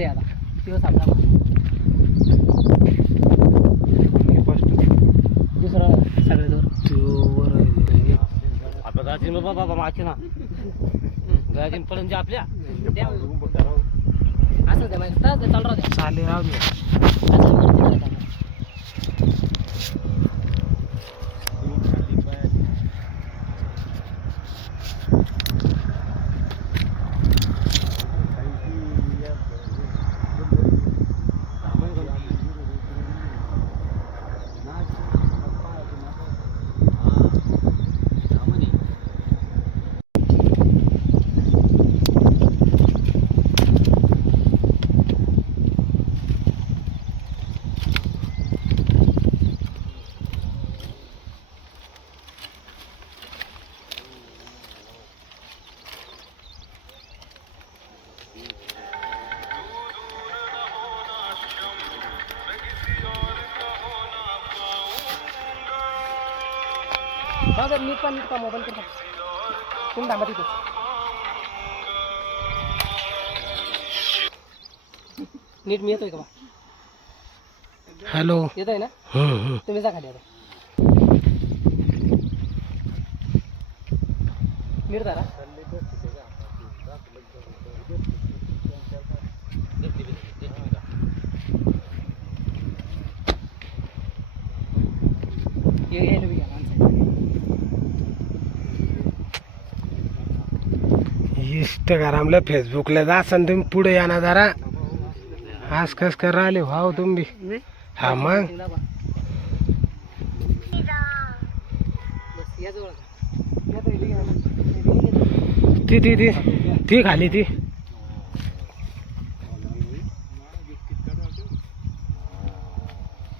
येते आता. दिवस आपला दुसरा सगळे जोर आपल्या गायची बाबा बाबा मागे ना. गायची पळून जे आपल्या. द्या. असं द्या माहिती द्या चालू राहू द्या चालेल राहू दे. बघा नीट पण का मोबाईल पण तुम्ही थांबा तिथे नीट मी येतोय का हॅलो. येतोय ना. तुम्ही जा खाली आता. नीट धरा ये ये बी घ्या माणसं. इंस्टाग्रामला फेसबुकला जा असन तुम्ही पुढे या ना जरा आज कस कर राहिले भाऊ तुम्ही. हा मग. ती ती ती ती खाली ती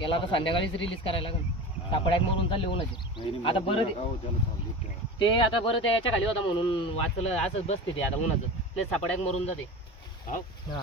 याला आता संध्याकाळीच रिलीज करायला लागेल. सापड्यात मरून चालले उन्हाचे आता बरं ते- ते आता बरं त्या याच्या खाली होता म्हणून वाचलं असंच बसते ते आता उन्हाचं. नाही सापड्यात मरून जाते. हो.